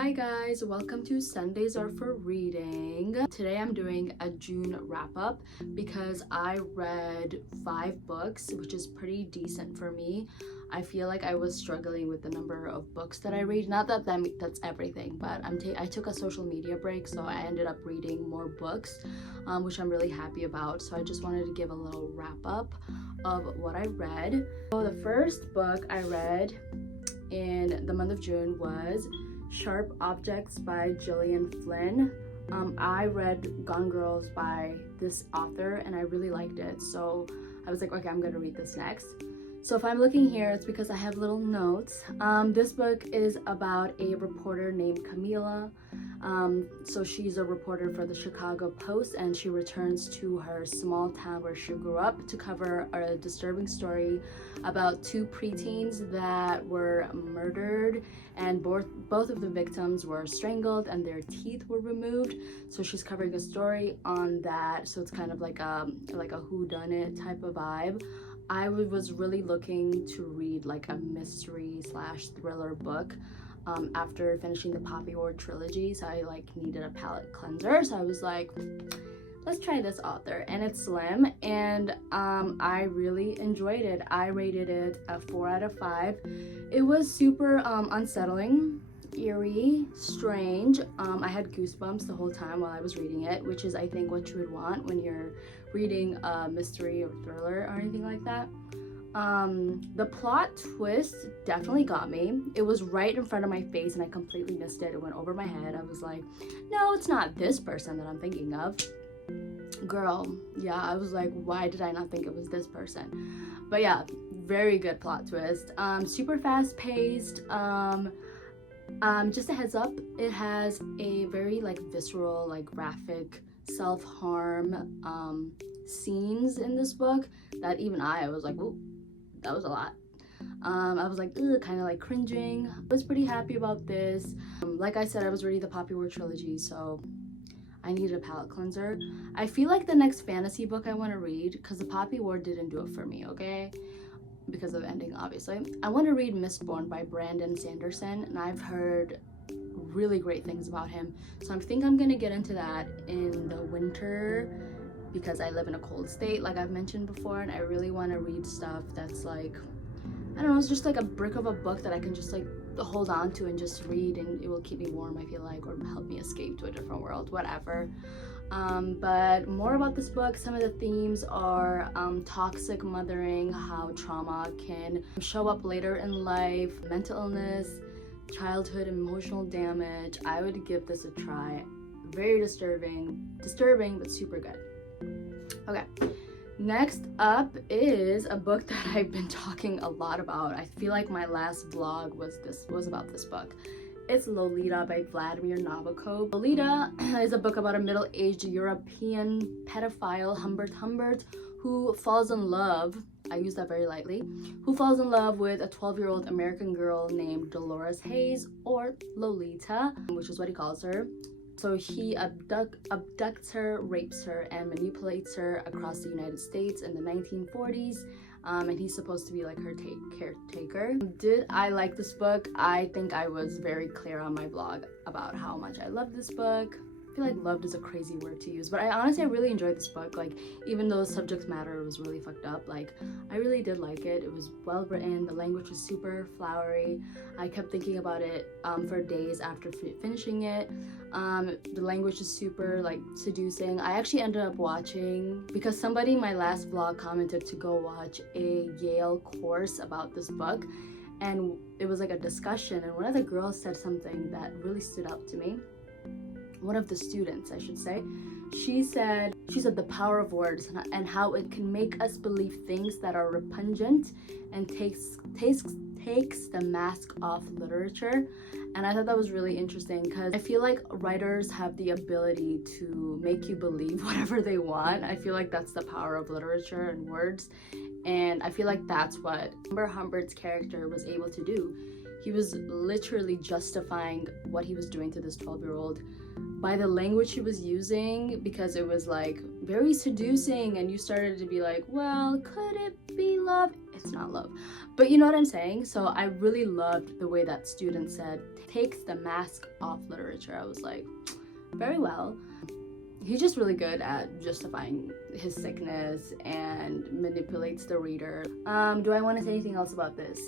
Hi guys, welcome to Sundays Are for Reading. Today I'm doing a June wrap-up because I read 5 books, which is pretty decent for me. I feel like I was struggling with the number of books that I read. Not that that's everything, but I took a social media break, so I ended up reading more books, which I'm really happy about. So I just wanted to give a little wrap-up of what I read. So the first book I read in the month of June was Sharp Objects by Gillian Flynn. I read Gone Girls by this author and I really liked it, so I was like, okay, I'm gonna read this next. So if I'm looking here, it's because I have little notes. This book is about a reporter named Camila. So she's a reporter for the Chicago Post, and she returns to her small town where she grew up to cover a disturbing story about 2 preteens that were murdered, and both of the victims were strangled and their teeth were removed. So she's covering a story on that, so it's kind of like a whodunit type of vibe. I was really looking to read like a mystery / thriller book after finishing the Poppy Ward trilogy, so I needed a palate cleanser. So I was like, let's try this author, and it's Slim, and I really enjoyed it. I rated it a 4 out of 5. It was super unsettling, eerie, strange. I had goosebumps the whole time while I was reading it, which is I think what you would want when you're reading a mystery or thriller or anything like that. The plot twist definitely got me. It was right in front of my face and I completely missed it. It went over my head. I was like, no, it's not this person that I'm thinking of. Girl, yeah, I was like, why did I not think it was this person? But yeah, very good plot twist. Super fast paced. Just a heads up, it has a very visceral, graphic self-harm scenes in this book that even I was like, ooh, that was a lot. I was like, kind of cringing. I was pretty happy about this. Like I said, I was reading the Poppy Ward trilogy, so I needed a palate cleanser. I feel like the next fantasy book I want to read, because the Poppy Ward didn't do it for me, okay? Because of ending, obviously. I want to read Mistborn by Brandon Sanderson, and I've heard really great things about him. So I think I'm gonna get into that in the winter because I live in a cold state, like I've mentioned before, and I really want to read stuff that's I don't know, it's just like a brick of a book that I can just hold on to and just read, and it will keep me warm, I feel like, or help me escape to a different world, whatever. But more about this book, some of the themes are toxic mothering, how trauma can show up later in life, mental illness, childhood emotional damage. I would give this a try. Very disturbing but super good. Okay, next up is a book that I've been talking a lot about. I feel like my last vlog was about this book. It's Lolita by Vladimir Nabokov. Lolita is a book about a middle-aged European pedophile, Humbert, who falls in love, I use that very lightly, who falls in love with a 12-year-old American girl named Dolores Hayes, or Lolita, which is what he calls her. So he abducts her, rapes her, and manipulates her across the United States in the 1940s. And he's supposed to be like her caretaker. Did I like this book? I think I was very clear on my blog about how much I love this book. I feel like loved is a crazy word to use, but I honestly really enjoyed this book. Even though the subject matter was really fucked up, I really did like it. It was well written, the language was super flowery. I kept thinking about it for days after finishing it. The language is super seducing. I actually ended up watching, because somebody in my last vlog commented to go watch a Yale course about this book, and it was a discussion, and one of the girls said something that really stood out to me. One of the students, I should say, she said the power of words and how it can make us believe things that are repugnant and takes the mask off literature. And I thought that was really interesting, because I feel like writers have the ability to make you believe whatever they want. I feel like that's the power of literature and words, and I feel like that's what Amber Humbert's character was able to do. he was literally justifying what he was doing to this 12-year-old by the language he was using, because it was like very seducing, and you started to be like, well, could it be love? It's not love, but you know what I'm saying. So I really loved the way that student said, takes the mask off literature. I was like, very well. He's just really good at justifying his sickness and manipulates the reader. Do I want to say anything else about this?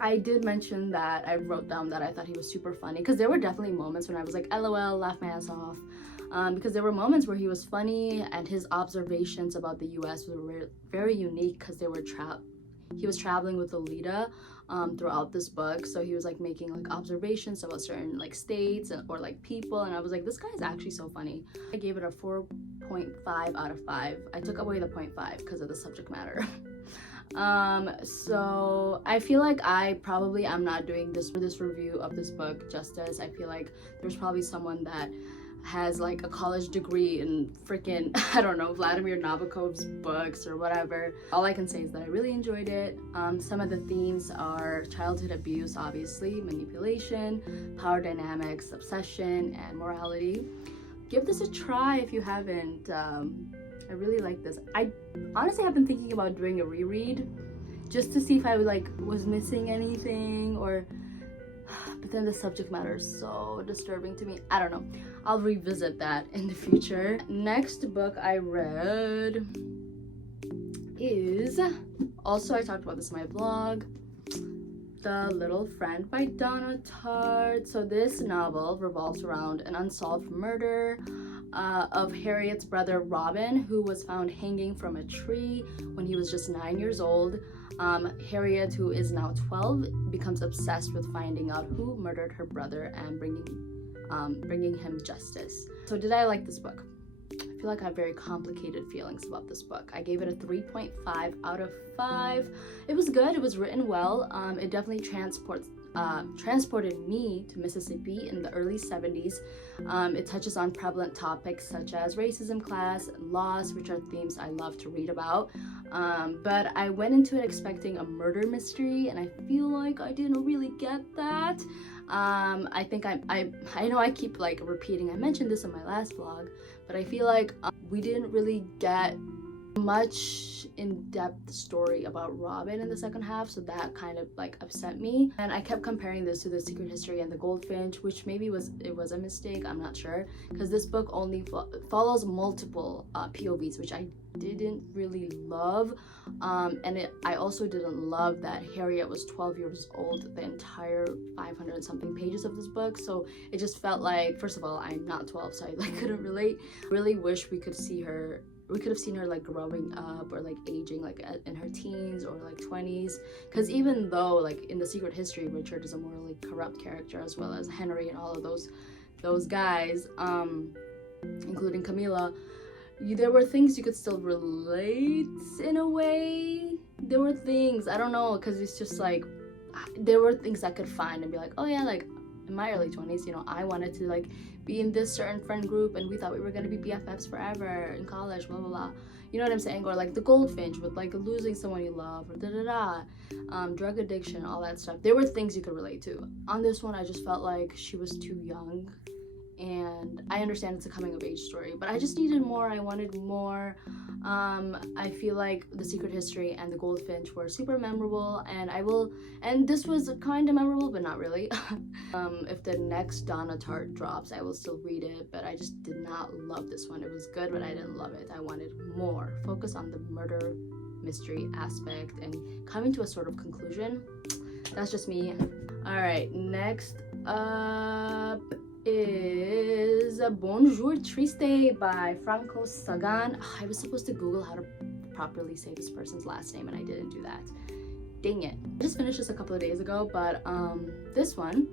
I did mention that I wrote down that I thought he was super funny, because there were definitely moments when I was like, LOL, laugh my ass off. Because there were moments where he was funny, and his observations about the US were very unique, because he was traveling with Lolita throughout this book, so he was like making like observations about certain like states or like people, and I was like, this guy is actually so funny. I gave it a 4.5 out of 5. I took away the 0.5 because of the subject matter. So I feel like I probably am not doing this review of this book justice. I feel like there's probably someone that has like a college degree in freaking, I don't know, Vladimir Nabokov's books or whatever. All I can say is that I really enjoyed it. Some of the themes are childhood abuse, obviously, manipulation, power dynamics, obsession, and morality. Give this a try if you haven't. I really like this. I honestly have been thinking about doing a reread just to see if I was missing anything, or but then the subject matter is so disturbing to me. I don't know. I'll revisit that in the future. Next book I read is, also I talked about this in my vlog, The Little Friend by Donna Tartt. So this novel revolves around an unsolved murder of Harriet's brother Robin, who was found hanging from a tree when he was just 9 years old. Harriet, who is now 12, becomes obsessed with finding out who murdered her brother and bringing him justice. So did I like this book? I feel like I have very complicated feelings about this book. I gave it a 3.5 out of 5. It was good. It was written well. It definitely transported me to Mississippi in the early 70s. It touches on prevalent topics such as racism, class, and loss, which are themes I love to read about. But I went into it expecting a murder mystery, and I feel like I didn't really get that. I think I know I keep like repeating, I mentioned this in my last vlog, but I feel like we didn't really get much in-depth story about Robin in the second half, so that kind of like upset me. And I kept comparing this to The Secret History and The Goldfinch, which maybe was a mistake, I'm not sure, because this book only follows multiple POVs, which I didn't really love. I also didn't love that Harriet was 12 years old the entire 500 and something pages of this book, so it just felt like, first of all, I'm not 12, so I like couldn't relate. Really wish we could have seen her like growing up or like aging like in her teens or like 20s, because even though like in The Secret History Richard is a morally corrupt character, as well as Henry and all of those guys, including Camilla, there were things you could still relate in a way. There were things, I don't know, because it's just like there were things I could find and be like, oh yeah, like in my early 20s, you know, I wanted to like be in this certain friend group and we thought we were going to be BFFs forever in college, blah blah blah, you know what I'm saying? Or like The Goldfinch with like losing someone you love, or drug addiction, all that stuff. There were things you could relate to. On this one, I just felt like she was too young, and I understand it's a coming of age story, but I just needed more. I wanted more. I feel like The Secret History and The Goldfinch were super memorable, and this was kind of memorable, but not really. If the next Donna Tartt drops, I will still read it, but I just did not love this one. It was good, but I didn't love it. I wanted more. Focus on the murder mystery aspect and coming to a sort of conclusion. That's just me. All right, next up is Bonjour Triste by Franco Sagan. I was supposed to Google how to properly say this person's last name and I didn't do that. Dang it. I just finished this a couple of days ago, but this one,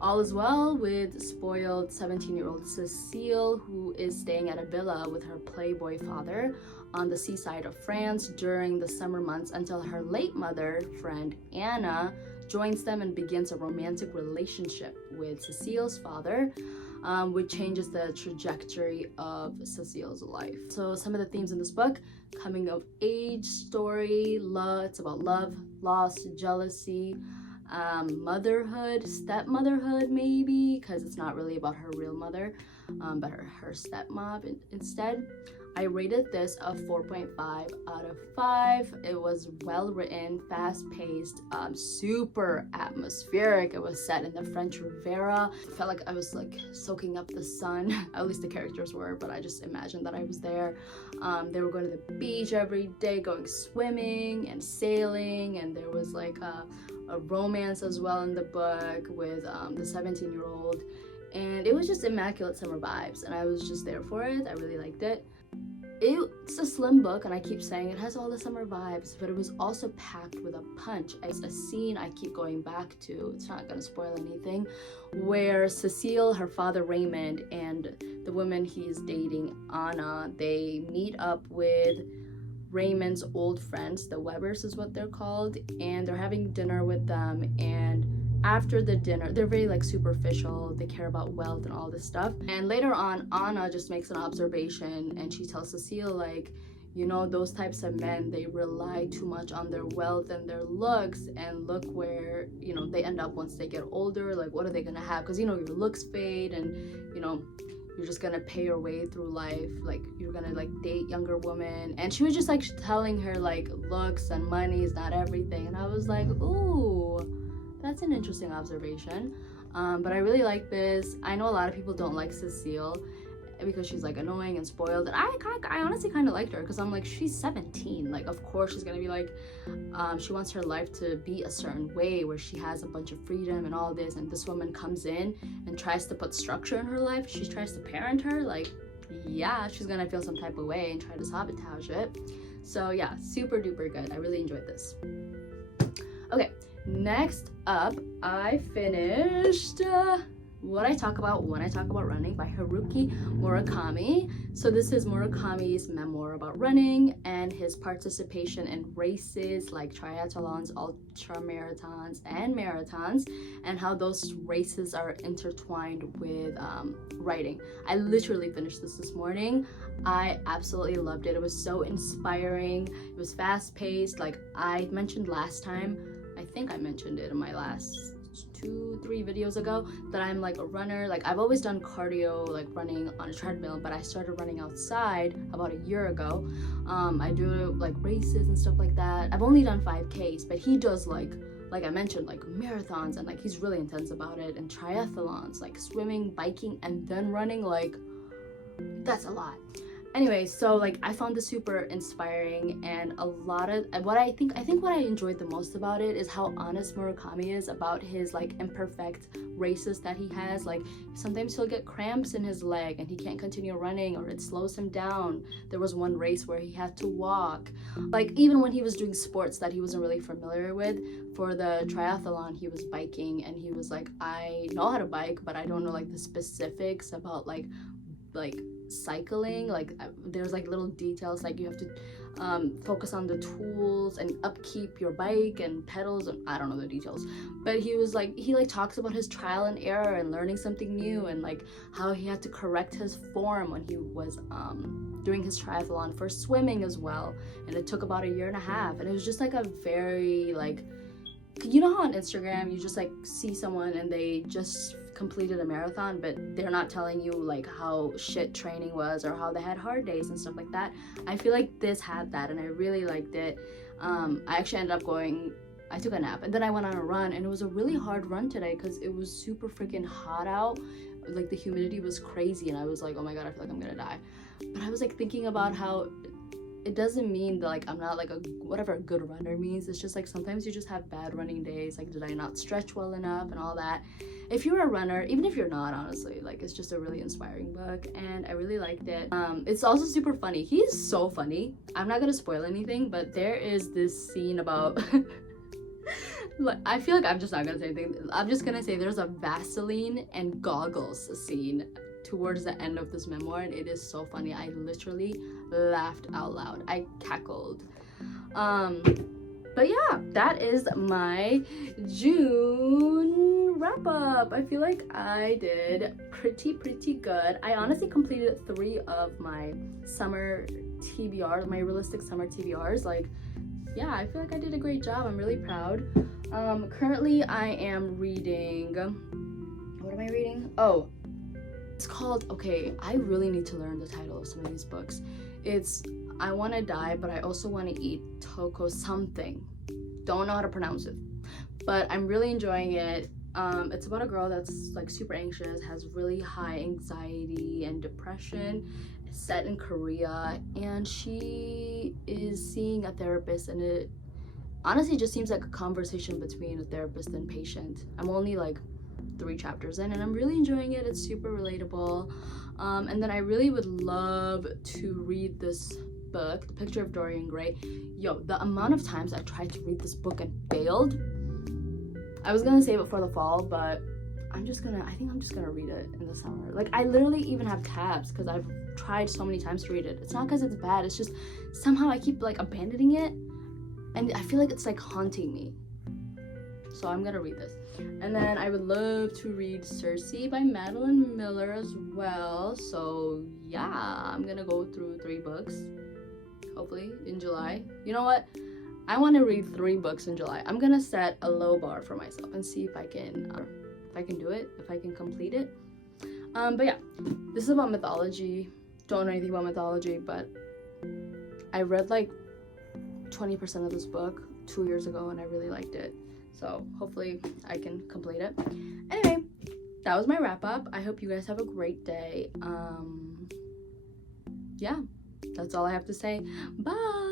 all is well with spoiled 17-year-old Cecile, who is staying at a villa with her playboy father on the seaside of France during the summer months until her late mother friend Anna joins them and begins a romantic relationship with Cecile's father, which changes the trajectory of Cecile's life. So some of the themes in this book: coming of age story, love, it's about love, loss, jealousy, motherhood, stepmotherhood maybe, because it's not really about her real mother, but her stepmom instead. I rated this a 4.5 out of 5. It was well written, fast paced, super atmospheric. It was set in the French Riviera. I felt like I was like soaking up the sun. At least the characters were, but I just imagined that I was there. They were going to the beach every day, going swimming and sailing, and there was like a romance as well in the book with the 17-year-old, and it was just immaculate summer vibes, and I was just there for it. I really liked it. It's a slim book, and I keep saying it has all the summer vibes, but it was also packed with a punch. It's a scene I keep going back to, it's not gonna spoil anything, where Cecile, her father Raymond, and the woman he's dating, Anna, they meet up with Raymond's old friends, the Webbers is what they're called, and they're having dinner with them. And after the dinner, they're very like superficial, they care about wealth and all this stuff. And later on, Anna just makes an observation, and she tells Cecile, like, you know, those types of men, they rely too much on their wealth and their looks, and look where, you know, they end up once they get older. Like, what are they gonna have? Because, you know, your looks fade, and, you know, you're just gonna pay your way through life. Like, you're gonna like date younger women. And she was just like telling her like looks and money is not everything. And I was like, ooh, that's an interesting observation. But I really like this. I know a lot of people don't like Cecile because she's like annoying and spoiled, and I honestly kind of liked her, because I'm like, she's 17, like of course she's gonna be like, she wants her life to be a certain way where she has a bunch of freedom and all this, and this woman comes in and tries to put structure in her life. She tries to parent her, like, yeah, she's gonna feel some type of way and try to sabotage it. So yeah, super duper good. I really enjoyed this. Okay, next up, I finished What I Talk About When I Talk About Running by Haruki Murakami. So this is Murakami's memoir about running and his participation in races like triathlons, ultramarathons, and marathons, and how those races are intertwined with writing. I literally finished this morning. I absolutely loved it. It was so inspiring. It was fast-paced. Like I mentioned last time, I think I mentioned it in my last 2-3 videos ago, that I'm like a runner. Like I've always done cardio, like running on a treadmill, but I started running outside about a year ago. I do like races and stuff like that. I've only done 5Ks, but he does like I mentioned, like marathons, and like he's really intense about it, and triathlons, like swimming, biking, and then running. Like that's a lot. Anyway, so like I found this super inspiring, and a lot of what I think what I enjoyed the most about it is how honest Murakami is about his like imperfect races that he has. Like sometimes he'll get cramps in his leg and he can't continue running, or it slows him down. There was one race where he had to walk. Like even when he was doing sports that he wasn't really familiar with, for the triathlon he was biking, and he was like, I know how to bike, but I don't know like the specifics about like cycling. Like there's like little details, like you have to focus on the tools and upkeep your bike and pedals, and I don't know the details, but he was like, he like talks about his trial and error and learning something new, and like how he had to correct his form when he was doing his triathlon for swimming as well, and it took about 1.5 years, and it was just like a very like, you know how on Instagram you just like see someone and they just completed a marathon, but they're not telling you like how shit training was or how they had hard days and stuff like that. I feel like this had that, and I really liked it. I actually ended up I took a nap, and then I went on a run, and it was a really hard run today because it was super freaking hot out. Like the humidity was crazy, and I was like, oh my god, I feel like I'm gonna die. But I was like thinking about how it doesn't mean that like I'm not like whatever a good runner means. It's just like sometimes you just have bad running days. Like, did I not stretch well enough and all that? If you're a runner, even if you're not, honestly, like it's just a really inspiring book, and I really liked it. It's also super funny. He's so funny. I'm not gonna spoil anything, but there is this scene about I feel like I'm just not gonna say anything. I'm just gonna say there's a Vaseline and goggles scene towards the end of this memoir, and it is so funny. I literally laughed out loud. I cackled. But yeah, that is my June wrap up. I feel like I did pretty good. I honestly completed 3 of my summer TBRs, my realistic summer TBRs. Like, yeah, I feel like I did a great job. I'm really proud. Currently I am reading, what am I reading? Oh, it's called, okay, I really need to learn the title of some of these books. It's I Want to Die, but I Also Want to Eat Toko something. Don't know how to pronounce it, but I'm really enjoying it. It's about a girl that's like super anxious, has really high anxiety and depression, set in Korea, and she is seeing a therapist, and it honestly just seems like a conversation between a therapist and patient. I'm only like 3 chapters in and I'm really enjoying it. It's super relatable. And then I really would love to read this book, The Picture of Dorian Gray. Yo, the amount of times I tried to read this book and failed. I was gonna save it for the fall, but I think I'm just gonna read it in the summer. Like, I literally even have tabs because I've tried so many times to read it. It's not because it's bad, it's just somehow I keep like abandoning it, and I feel like it's like haunting me. So I'm gonna read this. And then I would love to read Circe by Madeline Miller as well. So yeah, I'm gonna go through 3 books, hopefully in July. You know what? I want to read 3 books in July. I'm gonna set a low bar for myself and see if I can do it, if I can complete it. But yeah, this is about mythology. Don't know anything about mythology, but I read like 20% of this book 2 years ago and I really liked it. So hopefully I can complete it. Anyway, that was my wrap up. I hope you guys have a great day. Yeah, that's all I have to say. Bye.